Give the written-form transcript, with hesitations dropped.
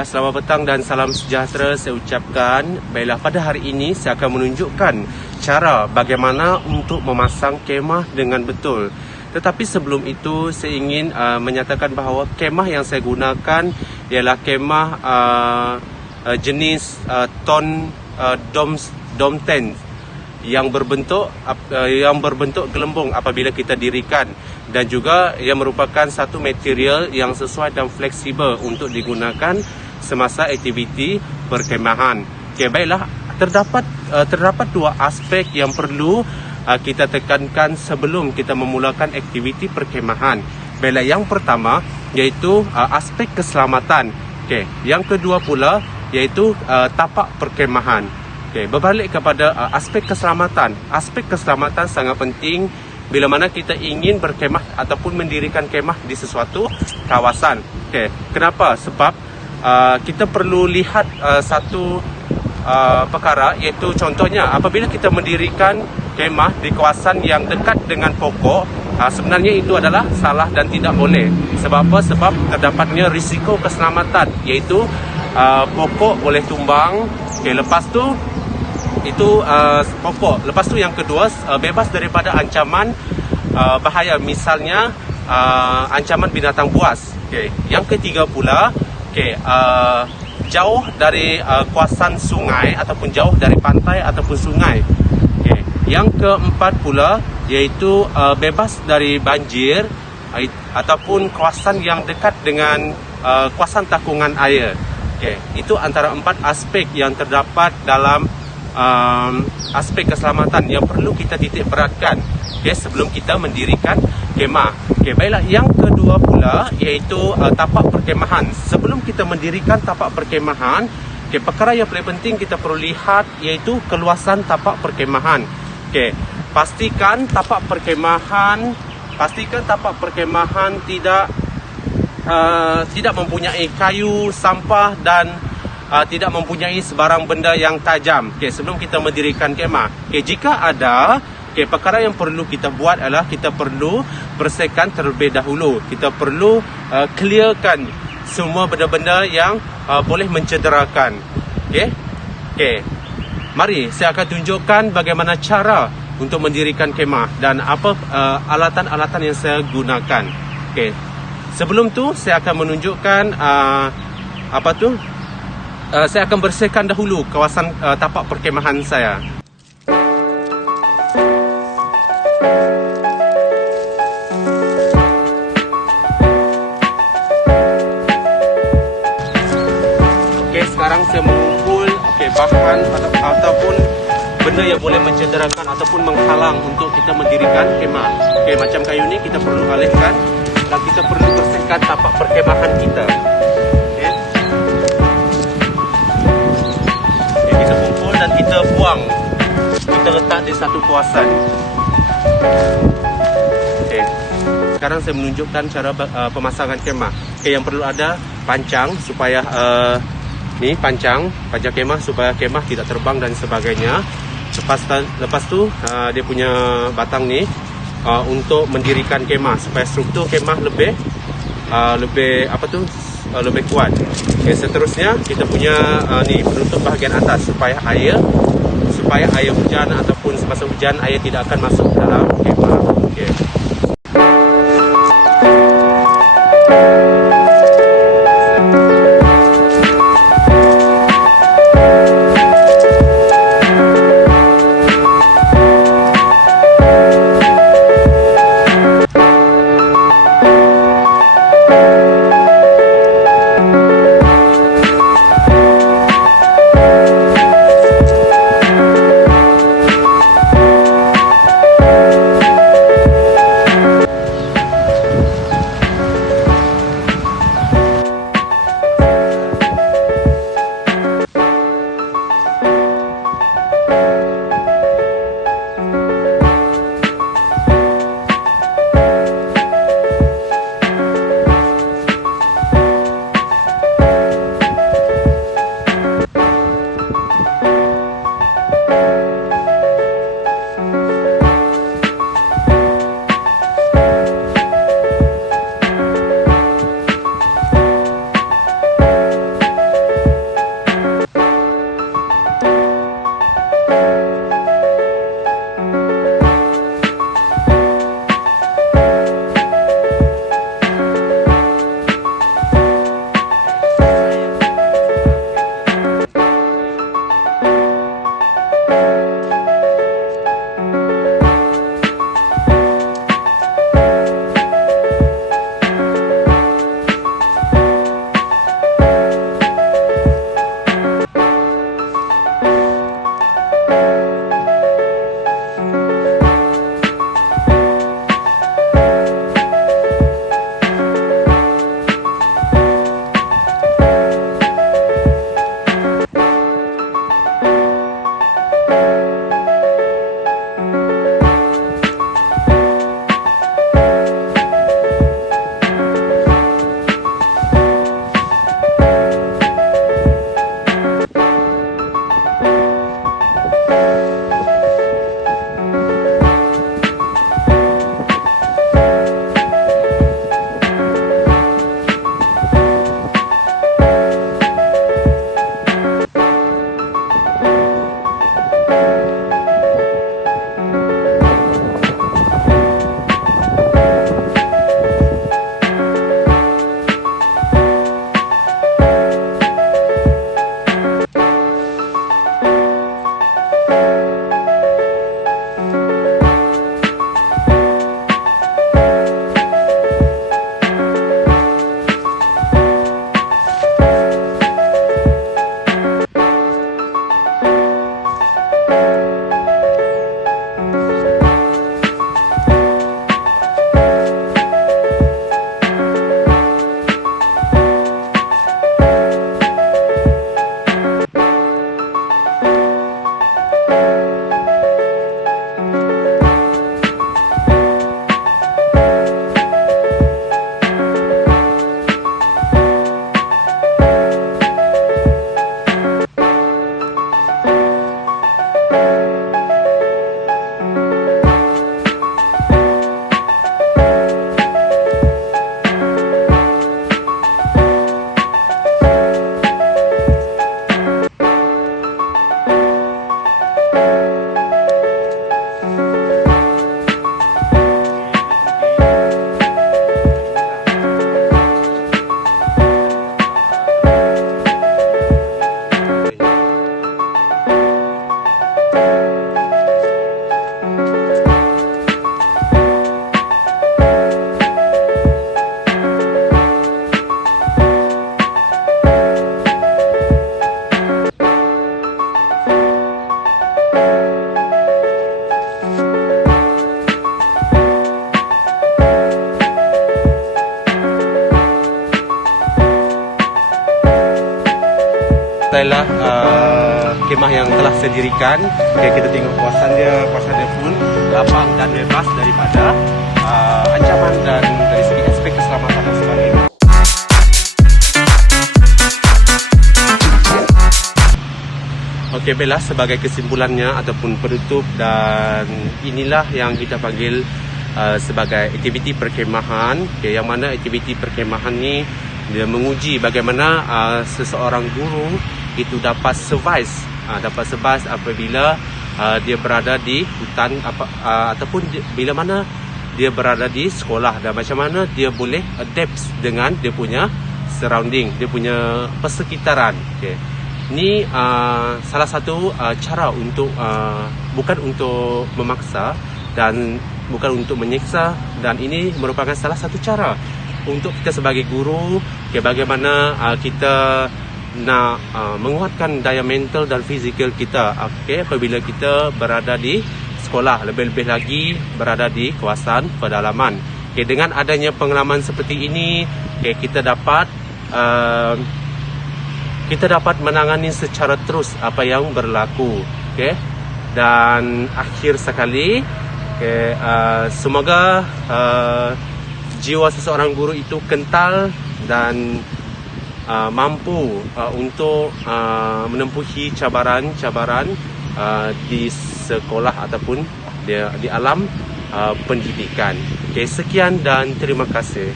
Baiklah, selamat petang dan salam sejahtera saya ucapkan. Baiklah, pada hari ini saya akan menunjukkan cara bagaimana untuk memasang kemah dengan betul. Tetapi sebelum itu saya ingin menyatakan bahawa kemah yang saya gunakan ialah kemah jenis dom tent yang berbentuk gelembung apabila kita dirikan, dan juga ia merupakan satu material yang sesuai dan fleksibel untuk digunakan semasa aktiviti perkemahan. Okey, baiklah, terdapat dua aspek yang perlu kita tekankan sebelum kita memulakan aktiviti perkemahan. Baiklah, yang pertama iaitu aspek keselamatan. Okey, yang kedua pula iaitu tapak perkemahan. Okay, berbalik kepada aspek keselamatan. Aspek keselamatan sangat penting bila mana kita ingin berkemah ataupun mendirikan kemah di sesuatu kawasan. Okay, kenapa? Sebab kita perlu lihat satu perkara, iaitu contohnya apabila kita mendirikan kemah di kawasan yang dekat dengan pokok, sebenarnya itu adalah salah dan tidak boleh. Sebab apa? Sebab terdapatnya risiko keselamatan, iaitu pokok boleh tumbang. Okay, lepas tu itu pokok. Lepas tu yang kedua, bebas daripada ancaman bahaya, misalnya ancaman binatang buas. Okay. Yang ketiga pula, jauh dari kawasan sungai ataupun jauh dari pantai ataupun sungai. Okay. Yang keempat pula iaitu bebas dari banjir ataupun kawasan yang dekat dengan kawasan takungan air. Okay. Itu antara 4 aspek yang terdapat dalam aspek keselamatan yang perlu kita titik beratkan sebelum kita mendirikan kemah. Baiklah, yang kedua pula iaitu tapak perkemahan. Sebelum kita mendirikan tapak perkemahan, perkara yang paling penting kita perlu lihat iaitu keluasan tapak perkemahan. Pastikan tapak perkemahan tidak mempunyai kayu, sampah dan tidak mempunyai sebarang benda yang tajam sebelum kita mendirikan kemah. Jika ada, perkara yang perlu kita buat adalah kita perlu bersihkan terlebih dahulu. Kita perlu clearkan semua benda-benda yang boleh mencederakan. Mari saya akan tunjukkan bagaimana cara untuk mendirikan kemah dan apa alatan-alatan yang saya gunakan. Sebelum tu saya akan menunjukkan saya akan bersihkan dahulu kawasan tapak perkemahan saya. Sekarang saya mengumpul bahan ataupun benda yang boleh mencederakan ataupun menghalang untuk kita mendirikan kemah. Macam kayu ni kita perlu alihkan dan kita perlu bersihkan tapak perkemahan kita. Kita kumpul dan kita buang. Kita letak di satu kawasan. Sekarang saya menunjukkan cara pemasangan kemah. Yang perlu ada pancang supaya pancang kemah supaya kemah tidak terbang dan sebagainya. Lepas tu dia punya batang ni untuk mendirikan kemah supaya struktur kemah lebih kuat. Seterusnya kita punya penutup bahagian atas supaya air hujan ataupun semasa hujan air tidak akan masuk dalam kemah. style kemah yang telah saya dirikan. Okay, kita tengok kawasan dia pun lapang dan bebas daripada ancaman dan dari segi aspek keselamatan dan sebagainya. Okey, baiklah, sebagai kesimpulannya ataupun penutup, dan inilah yang kita panggil sebagai aktiviti perkemahan. Okay, yang mana aktiviti perkemahan ni dia menguji bagaimana seseorang guru itu dapat survive apabila dia berada di hutan ataupun bila mana dia berada di sekolah, dan macam mana dia boleh adapt dengan dia punya surrounding, dia punya persekitaran. Okay. Ini salah satu cara untuk bukan untuk memaksa dan bukan untuk menyiksa, dan ini merupakan salah satu cara untuk kita sebagai guru, okay, bagaimana kita nak menguatkan daya mental dan fizikal kita, okay, apabila kita berada di sekolah, lebih-lebih lagi berada di kawasan pedalaman. Okay, dengan adanya pengalaman seperti ini, okay, kita dapat menangani secara terus apa yang berlaku. Okay? Dan akhir sekali, okay, semoga jiwa seseorang guru itu kental dan mampu untuk menempuhi cabaran-cabaran di sekolah ataupun di alam pendidikan. Okay, sekian dan terima kasih.